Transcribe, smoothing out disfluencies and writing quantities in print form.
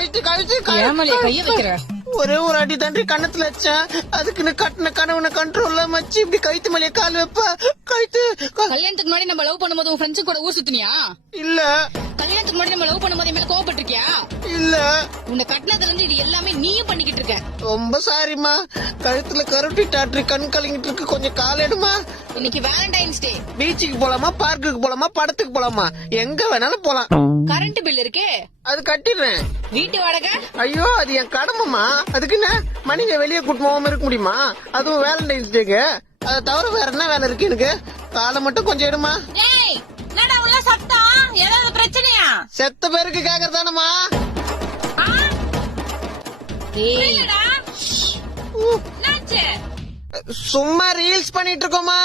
ஏமாலியா கைய வைக்கிற? ஒரே ஒரு அடி தாண்டி கண்ணத்துல வச்சேன். அதுக்குன்னு கட்டின கனவுன கண்ட்ரோல்ல மச்சி இப்படி கழுத்து மேலே கால் வைப்ப. கழுத்து கல்யாணத்துக்கு முன்னாடி நம்ம லவ் பண்ணும்போது உன் ஃப்ரெண்ட்ஸ் கூட ஊர் சுத்தினியா? இல்ல. கல்யாணத்துக்கு முன்னாடி நம்ம லவ் பண்ணும்போது மேல கோவப்பட்டிருக்கியா? இல்ல. உன்னை கட்டினதுல இருந்து இது எல்லாமே நீயும் பண்ணிக்கிட்டு இருக்க. ரொம்ப சாரிமா. கழுத்துல கருட்டி டாக்டர் கண் கலங்கிட்டு இருக்கு. கொஞ்சம் கால் எடுமா. இன்னைக்கு வேலண்டைன்ஸ் டே. பீச்சுக்கு போலாமா, பார்க்குக்கு போலாமா, படத்துக்கு போலாமா, எங்க வேணாலும் போலாம். கரண்ட் பில் இருக்கே அது கட்டிடுறேன். வீட்டு வாடகை? ஐயோ அது என் கடமைமா. அதுக்கு என்ன மணிங்க வெளியே கூட்டு போகாம இருக்க முடியுமா? அதுவும் வேலண்டைன்ஸ் டேக்கு. அதை தவிர வேற என்ன வேலை இருக்கு எனக்கு? காலை மட்டும் கொஞ்சம் எடுமா. என்னடா உள்ள சத்தம்? ஏதாவது பிரச்சனையா? செத்த பேருக்கு கேக்குறதானமா? என்னாச்சு? சும்மா ரீல்ஸ் பண்ணிட்டு இருக்கோமா.